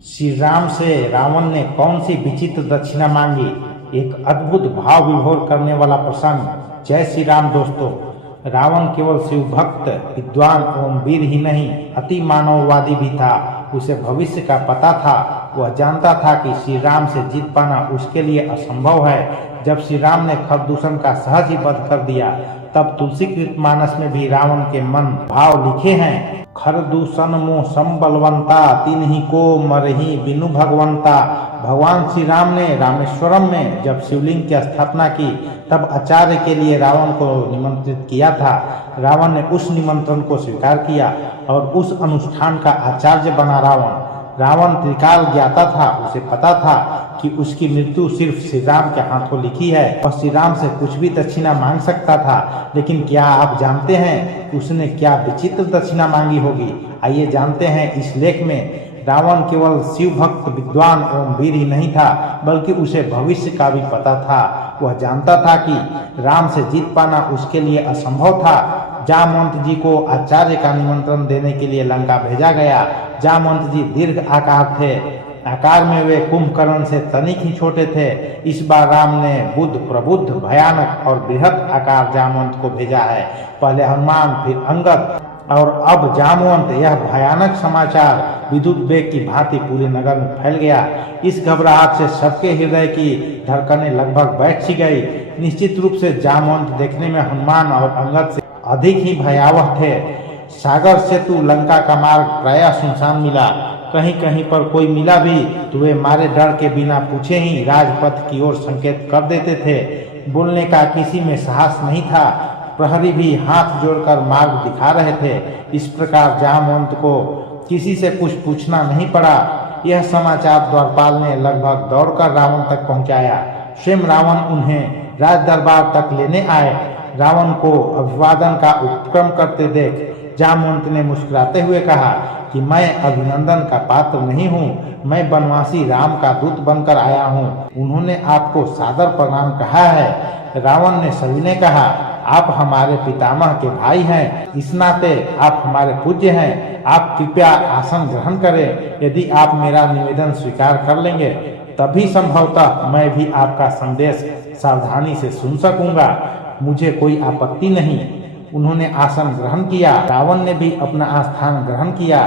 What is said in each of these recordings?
श्री राम से रावण ने कौन सी विचित्र दक्षिणा मांगी। एक अद्भुत भाव विभोर करने वाला प्रसंग। जय श्री राम दोस्तों। रावण केवल शिव भक्त, विद्वान एवं वीर ही नहीं, अति मानववादी भी था। उसे भविष्य का पता था। वह जानता था कि श्री राम से जीत पाना उसके लिए असंभव है। जब श्री राम ने खरदूषण का सहज ही वध कर दिया, तब तुलसीकृत मानस में भी रावण के मन भाव लिखे हैं। खरदूषण मुँह संबलवंता, तिन्ही को मरही बिनु भगवंता। भगवान श्री राम ने रामेश्वरम में जब शिवलिंग की स्थापना की, तब आचार्य के लिए रावण को निमंत्रित किया था। रावण ने उस निमंत्रण को स्वीकार किया और उस अनुष्ठान का आचार्य बना। रावण त्रिकाल ज्ञाता था। उसे पता था कि उसकी मृत्यु सिर्फ श्री राम के हाथों लिखी है और श्री राम से कुछ भी दक्षिणा मांग सकता था। लेकिन क्या आप जानते हैं कि उसने क्या विचित्र दक्षिणा मांगी होगी? आइए जानते हैं इस लेख में। रावण केवल शिव भक्त, विद्वान एवं वीर ही नहीं था, बल्कि उसे भविष्य का भी पता था। वह जानता था कि राम से जीत पाना उसके लिए असंभव था। जामवंत जी को आचार्य का निमंत्रण देने के लिए लंका भेजा गया। जामवंत जी दीर्घ आकार थे। आकार में वे कुंभकर्ण से तनिक ही छोटे थे। इस बार राम ने बुद्ध, प्रबुद्ध, भयानक और बृहद आकार जामवंत को भेजा है। पहले हनुमान, फिर अंगद और अब जामवंत। यह भयानक समाचार विद्युत वेग की भांति पूरे नगर में फैल गया। इस घबराहट से सबके हृदय की धड़कनें लगभग बैठ सी गई। निश्चित रूप से जामवंत देखने में हनुमान और अंगद से अधिक ही भयावह थे। सागर सेतु, लंका का मार्ग प्रायः सुनसान मिला। कहीं कहीं पर कोई मिला भी तो वे मारे डर के बिना पूछे ही राजपथ की ओर संकेत कर देते थे। बोलने का किसी में साहस नहीं था। प्रहरी भी हाथ जोड़कर मार्ग दिखा रहे थे। इस प्रकार जामवंत को किसी से कुछ पूछना नहीं पड़ा। यह समाचार द्वारपाल ने लगभग दौड़कर रावण तक पहुंचाया। स्वयं रावण उन्हें राज दरबार तक लेने आए। रावण को अभिवादन का उपक्रम करते देख जामवंत ने मुस्कुराते हुए कहा कि मैं अभिनंदन का पात्र नहीं हूँ, मैं बनवासी राम का दूत बनकर आया हूँ। उन्होंने आपको सादर प्रणाम कहा है। रावण ने सविनय कहा, आप हमारे पितामह के भाई हैं, इस नाते आप हमारे पूज्य हैं। आप कृपया आसन ग्रहण करें। यदि आप मेरा निवेदन स्वीकार कर लेंगे, तभी संभवतः मैं भी आपका संदेश सावधानी से सुन सकूंगा। मुझे कोई आपत्ति नहीं। उन्होंने आसन ग्रहण किया। रावण ने भी अपना आस्थान ग्रहण किया।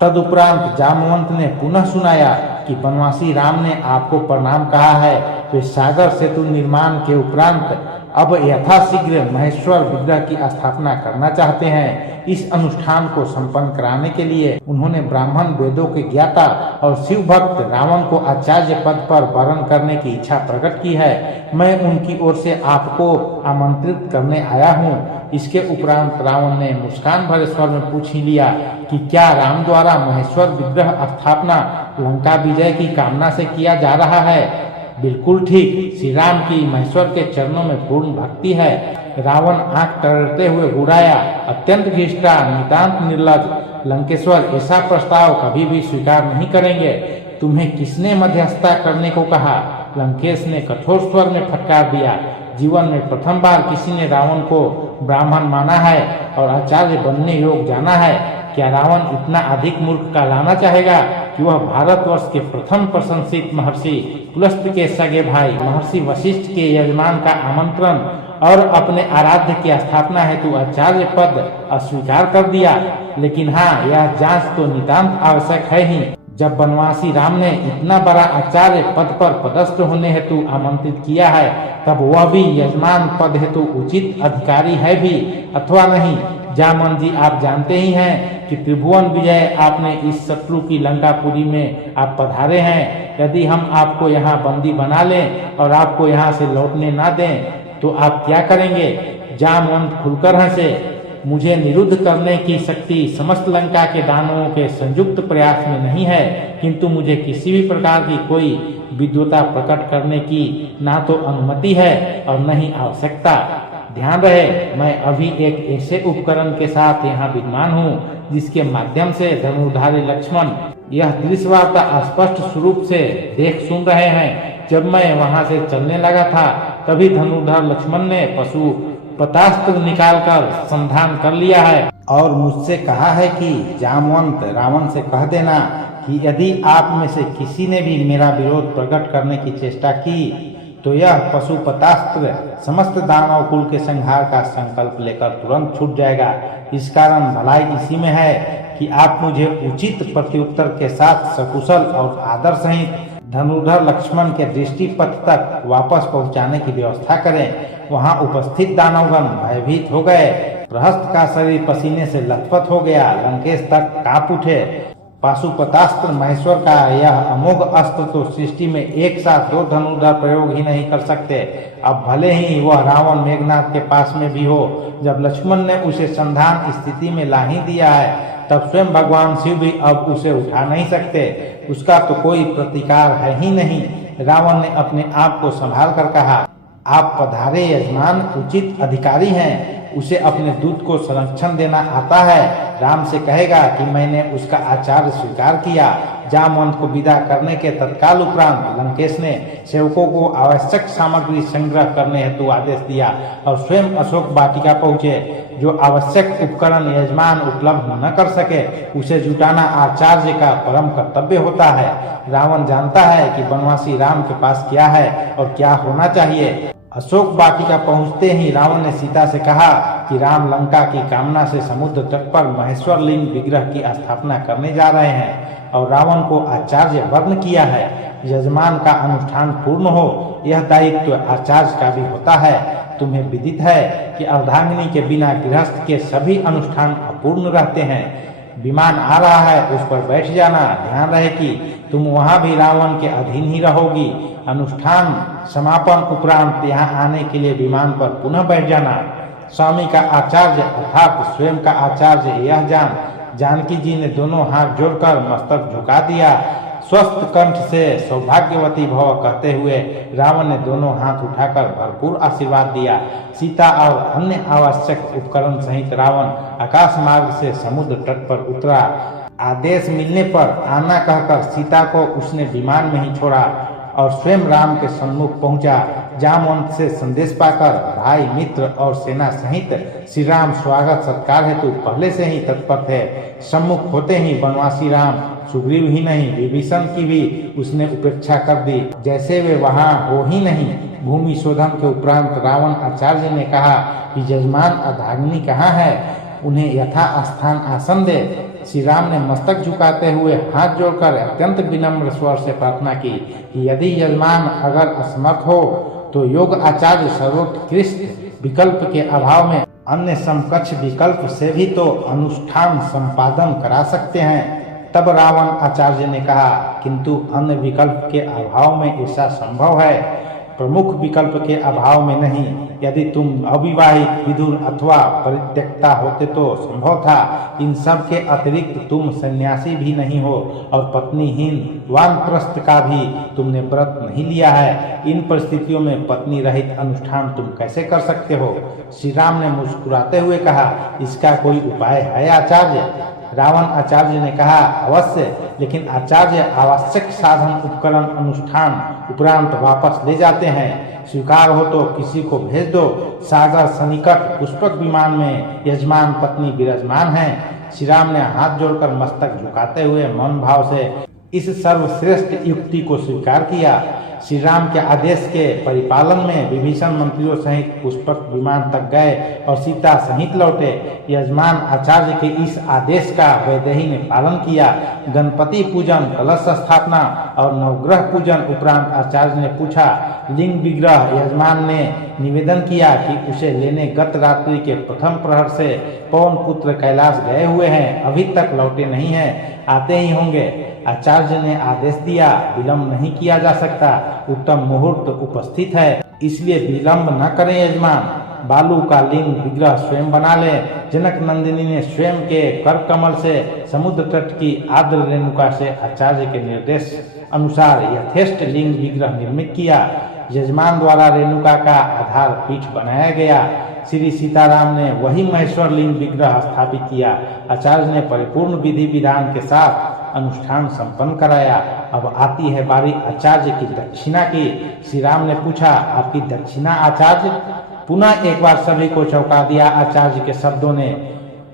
तदुपरांत जामवंत ने पुनः सुनाया कि बनवासी राम ने आपको प्रणाम कहा है। वे सागर सेतु निर्माण के उपरांत अब यथाशीघ्र महेश्वर विग्रह की स्थापना करना चाहते हैं। इस अनुष्ठान को संपन्न कराने के लिए उन्होंने ब्राह्मण, वेदों के ज्ञाता और शिव भक्त रावण को आचार्य पद पर वरण करने की इच्छा प्रकट की है। मैं उनकी ओर से आपको आमंत्रित करने आया हूँ। इसके उपरांत रावण ने मुस्कान भरे स्वर में पूछ ही लिया कि क्या राम द्वारा महेश्वर विग्रह स्थापना लंका विजय की कामना से किया जा रहा है? बिल्कुल ठीक। श्री राम की महेश्वर के चरणों में पूर्ण भक्ति है। रावण आंख टरते हुए गुड़ाया, अत्यंत घृष्टा, नितांत निर्लज। लंकेश्वर ऐसा प्रस्ताव कभी भी स्वीकार नहीं करेंगे। तुम्हें किसने मध्यस्थता करने को कहा? लंकेश ने कठोर स्वर में फटकार दिया। जीवन में प्रथम बार किसी ने रावण को ब्राह्मण माना है और आचार्य बनने योग्य जाना है। क्या रावण इतना अधिक मूर्ख कहलाना चाहेगा कि वह भारतवर्ष के प्रथम प्रशंसित महर्षि पुलस्त के सगे भाई महर्षि वशिष्ठ के यजमान का आमंत्रण और अपने आराध्य की स्थापना हेतु आचार्य पद अस्वीकार कर दिया? लेकिन हाँ, यह जांच तो नितांत आवश्यक है ही। जब बनवासी राम ने इतना बड़ा आचार्य पद पर पदस्थ होने हेतु आमंत्रित किया है, तब वह भी यजमान पद हेतु उचित अधिकारी है भी अथवा नहीं? जामवंत जी, आप जानते ही हैं कि त्रिभुवन विजय आपने इस शत्रु की लंकापुरी में आप पधारे हैं। यदि हम आपको यहाँ बंदी बना लें और आपको यहाँ से लौटने ना दें तो आप क्या करेंगे? जामवंत खुलकर हंसे। मुझे निरुद्ध करने की शक्ति समस्त लंका के दानवों के संयुक्त प्रयास में नहीं है, किंतु मुझे किसी भी प्रकार की कोई विद्वता प्रकट करने की ना तो अनुमति है और न ही आवश्यकता। ध्यान रहे, मैं अभी एक ऐसे उपकरण के साथ यहाँ विद्यमान हूँ जिसके माध्यम से धनुर्धारी लक्ष्मण यह दृश्य वार्ता स्पष्ट स्वरूप से देख सुन रहे हैं। जब मैं वहाँ से चलने लगा था, तभी धनुर्धर लक्ष्मण ने पशु उत्पतास्त्र निकालकर संधान कर लिया है और मुझसे कहा है कि जामवंत रावण से कह देना कि यदि आप में से किसी ने भी मेरा विरोध प्रकट करने की चेष्टा की तो यह पशुपतास्त्र समस्त दानव कुल के संहार का संकल्प लेकर तुरंत छूट जाएगा। इस कारण भलाई इसी में है कि आप मुझे उचित प्रत्युत्तर के साथ सकुशल और आदर सहित धनुर्धर लक्ष्मण के दृष्टि पथ तक वापस पहुंचाने की व्यवस्था करें। वहां उपस्थित दानवगण भयभीत हो गए। प्रहस्त का शरीर पसीने से लथपथ हो गया। लंकेश तक कांप उठे। पाशुपतास्त्र महेश्वर का यह अमोघ अस्त्र तो सृष्टि में एक साथ 2 धनुर्धर प्रयोग ही नहीं कर सकते। अब भले ही वह रावण मेघनाथ के पास में भी हो, जब लक्ष्मण ने उसे संधान स्थिति में ला ही दिया है तब स्वयं भगवान शिव भी अब उसे उठा नहीं सकते। उसका तो कोई प्रतिकार है ही नहीं। रावण ने अपने आप को संभाल कर कहा, आप पधारे यजमान, उचित अधिकारी हैं। उसे अपने दूत को संरक्षण देना आता है। राम से कहेगा कि मैंने उसका आचार्य स्वीकार किया। जामवंत को विदा करने के तत्काल उपरांत लंकेश ने सेवकों को आवश्यक सामग्री संग्रह करने हेतु आदेश दिया और स्वयं अशोक वाटिका पहुंचे। जो आवश्यक उपकरण यजमान उपलब्ध न कर सके उसे जुटाना आचार्य का परम कर्तव्य होता है। रावण जानता है कि वनवासी राम के पास क्या है और क्या होना चाहिए। अशोक वाटिका पहुंचते ही रावण ने सीता से कहा कि राम लंका की कामना से समुद्र तट पर महेश्वर लिंग विग्रह की स्थापना करने जा रहे हैं और रावण को आचार्य वर्ण किया है। यजमान का अनुष्ठान पूर्ण हो, यह दायित्व आचार्य का भी होता है। तुम्हें विदित है कि अर्धांगिनी के बिना गृहस्थ के सभी अनुष्ठान अपूर्ण रहते हैं। विमान आ रहा है, उस पर बैठ जाना। ध्यान रहे कि तुम वहां भी रावण के अधीन ही रहोगी। अनुष्ठान समापन उपरांत यहाँ आने के लिए विमान पर पुनः बैठ जाना। स्वामी का आचार्य अर्थात स्वयं का आचार्य यह जानकी जी ने दोनों हाथ जोड़कर मस्तक झुका दिया। स्वस्थ कंठ से सौभाग्यवती भव कहते हुए रावण ने दोनों हाथ उठाकर भरपूर आशीर्वाद दिया। सीता और अन्य आवश्यक उपकरण सहित रावण आकाश मार्ग से समुद्र तट पर उतरा। आदेश मिलने पर आना कहकर सीता को उसने विमान में ही छोड़ा और स्वयं राम के सम्मुख पहुंचा। जामवंत से संदेश पाकर भाई मित्र और सेना सहित श्री राम स्वागत सत्कार हेतु पहले से ही तत्पर थे। सम्मुख होते ही वनवासी राम सुग्रीव ही नहीं विभीषण की भी उसने उपेक्षा कर दी, जैसे वे वहां हो ही नहीं। भूमि शोधन के उपरांत रावण आचार्य ने कहा कि यजमान अर्धांगिनी कहाँ है, उन्हें यथा स्थान आसन दे। श्री राम ने मस्तक झुकाते हुए हाथ जोड़कर अत्यंत विनम्र स्वर से प्रार्थना की कि यदि यजमान अगर असमर्थ हो तो योग आचार्य सर्वोत्कृष्ट विकल्प के अभाव में अन्य समकक्ष विकल्प से भी तो अनुष्ठान संपादन करा सकते हैं। तब रावण आचार्य ने कहा, किंतु अन्य विकल्प के अभाव में ऐसा संभव है, प्रमुख विकल्प के अभाव में नहीं। यदि तुम अविवाहित विदुर अथवा परित्यक्ता होते तो संभव था। इन सब के अतिरिक्त तुम सन्यासी भी नहीं हो और पत्नीहीन वानप्रस्थ का भी तुमने व्रत नहीं लिया है। इन परिस्थितियों में पत्नी रहित अनुष्ठान तुम कैसे कर सकते हो? श्री राम ने मुस्कुराते हुए कहा, इसका कोई उपाय है आचार्य? रावण आचार्य ने कहा, अवश्य, लेकिन आचार्य आवश्यक साधन उपकरण अनुष्ठान उपरांत वापस ले जाते हैं। स्वीकार हो तो किसी को भेज दो। सागर सन्निकट पुष्पक विमान में यजमान पत्नी विराजमान है। श्री राम ने हाथ जोड़कर मस्तक झुकाते हुए मौन भाव से इस सर्वश्रेष्ठ युक्ति को स्वीकार किया। श्री राम के आदेश के परिपालन में विभीषण मंत्रियों सहित पुष्पक विमान तक गए और सीता सहित लौटे। यजमान आचार्य के इस आदेश का वैदेही ने पालन किया। गणपति पूजन, कलश स्थापना और नवग्रह पूजन उपरांत आचार्य ने पूछा, लिंग विग्रह यजमान ने निवेदन किया कि उसे लेने गत रात्रि के प्रथम प्रहर से पवन पुत्र कैलाश गए हुए हैं, अभी तक लौटे नहीं हैं, आते ही होंगे। आचार्य ने आदेश दिया, विलंब नहीं किया जा सकता, उत्तम मुहूर्त उपस्थित है, इसलिए विलंब न करें यजमान। बालू का लिंग विग्रह स्वयं बना ले। जनक नंदिनी ने स्वयं के कर कमल से समुद्र तट की आर्द्र रेणुका से आचार्य के निर्देश अनुसार यथेष्ट लिंग विग्रह निर्मित किया। यजमान द्वारा रेणुका का आधार पीठ बनाया गया। श्री सीताराम ने वही महेश्वर लिंग विग्रह स्थापित किया। आचार्य ने परिपूर्ण विधि विधान के साथ अनुष्ठान संपन्न कराया। अब आती है बारी आचार्य की दक्षिणा की। श्री राम ने पूछा, आपकी दक्षिणा आचार्य? पुनः एक बार सभी को चौंका दिया आचार्य के शब्दों ने।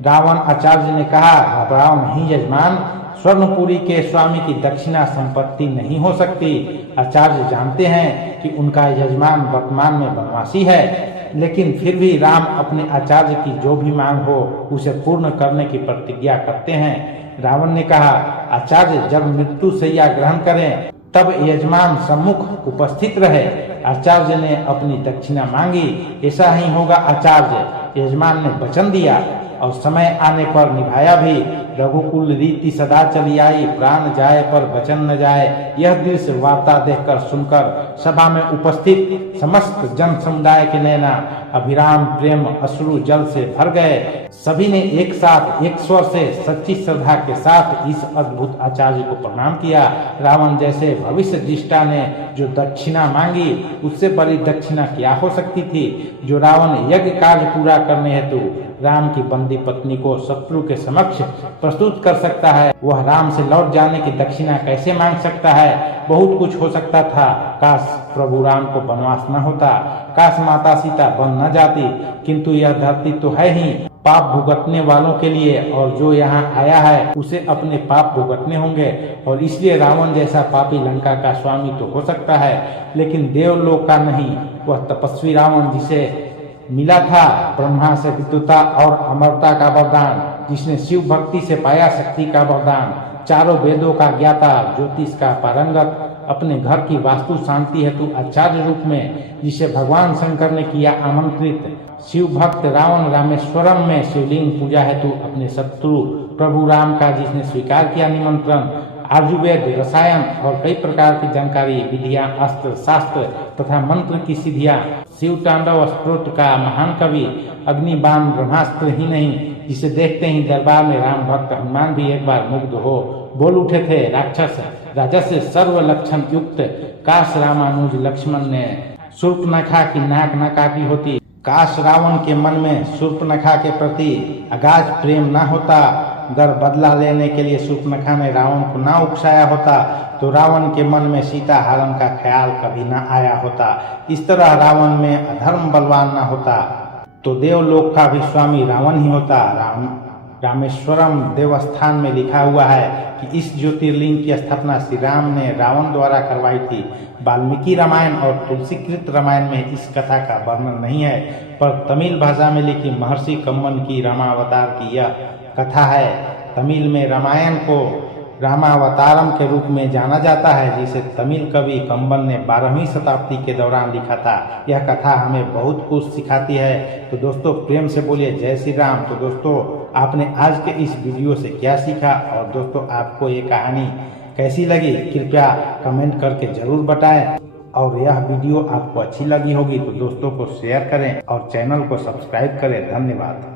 रावण आचार्य ने कहा, घबराओ नहीं यजमान, स्वर्णपुरी के स्वामी की दक्षिणा संपत्ति नहीं हो सकती। आचार्य जानते हैं कि उनका यजमान वर्तमान में वनवासी है, लेकिन फिर भी राम अपने आचार्य की जो भी मांग हो उसे पूर्ण करने की प्रतिज्ञा करते हैं। रावण ने कहा, आचार्य जब मृत्यु शैया ग्रहण करें तब यजमान सम्मुख उपस्थित रहे। आचार्य ने अपनी दक्षिणा मांगी। ऐसा ही होगा आचार्य, यजमान ने वचन दिया और समय आने पर निभाया भी। रघुकुल रीति सदा चली आई, प्राण जाए पर वचन न जाए। यह दृश्य वार्ता देखकर सुनकर सभा में उपस्थित समस्त जन समुदाय के नैना अभिराम प्रेम अश्रु जल से भर गए। सभी ने एक साथ एक स्वर से सच्ची श्रद्धा के साथ इस अद्भुत आचार्य को प्रणाम किया। रावण जैसे भविष्य दृष्टा ने जो दक्षिणा मांगी, उससे बड़ी दक्षिणा क्या हो सकती थी। जो रावण यज्ञ कार्य पूरा करने हेतु राम की बंदी पत्नी को शत्रु के समक्ष प्रस्तुत कर सकता है, वह राम से लौट जाने की दक्षिणा कैसे मांग सकता है। बहुत कुछ हो सकता था। काश प्रभु राम को वनवास न होता, काश माता सीता बन न जाती, किंतु यह धरती तो है ही पाप भुगतने वालों के लिए, और जो यहाँ आया है उसे अपने पाप भुगतने होंगे। और इसलिए रावण जैसा पापी लंका का स्वामी तो हो सकता है, लेकिन देवलोक का नहीं। वह तपस्वी रावण जिसे मिला था ब्रह्मा से विद्युता और अमरता का वरदान, जिसने शिव भक्ति से पाया शक्ति का वरदान, चारों वेदों का ज्ञाता, ज्योतिष का पारंगत, अपने घर की वास्तु शांति हेतु आचार्य रूप में जिसे भगवान शंकर ने किया आमंत्रित, शिव भक्त रावण रामेश्वरम में शिवलिंग पूजा हेतु अपने शत्रु प्रभु राम का जिसने स्वीकार किया निमंत्रण, आयुर्वेद, रसायन और कई प्रकार की जानकारी, विधियां, अस्त्र शास्त्र तथा मंत्र की सिद्धियां, शिव तांडव स्तोत्र का महान कवि, अग्निबाण ब्रह्मास्त्र ही नहीं, जिसे देखते ही दरबार में राम भक्त हनुमान भी एक बार मुग्ध हो बोल उठे थे, राक्षस राजस सर्व लक्षण युक्त, काश रामानुज लक्ष्मण ने शूर्पणखा की नाक न काटी होती। काश रावण के मन में शूर्पणखा के प्रति अगाध प्रेम न होता। अगर बदला लेने के लिए शूर्पणखा ने रावण को न उकसाया होता तो रावण के मन में सीता हरण का ख्याल कभी न आया होता। इस तरह रावण में अधर्म बलवान न होता तो देवलोक का भी स्वामी रावण ही होता। रामेश्वरम देवस्थान में लिखा हुआ है कि इस ज्योतिर्लिंग की स्थापना श्री राम ने रावण द्वारा करवाई थी। वाल्मीकि रामायण और तुलसीकृत रामायण में इस कथा का वर्णन नहीं है, पर तमिल भाषा में लिखी महर्षि कम्बन की रामावतार की यह कथा है। तमिल में रामायण को रामावतारम के रूप में जाना जाता है, जिसे तमिल कवि कम्बन ने 12वीं शताब्दी के दौरान लिखा था। यह कथा हमें बहुत कुछ सिखाती है। तो दोस्तों प्रेम से बोलिए जय श्री राम। तो दोस्तों आपने आज के इस वीडियो से क्या सीखा, और दोस्तों आपको ये कहानी कैसी लगी, कृपया कमेंट करके जरूर बताएं। और यह वीडियो आपको अच्छी लगी होगी तो दोस्तों को शेयर करें और चैनल को सब्सक्राइब करें। धन्यवाद।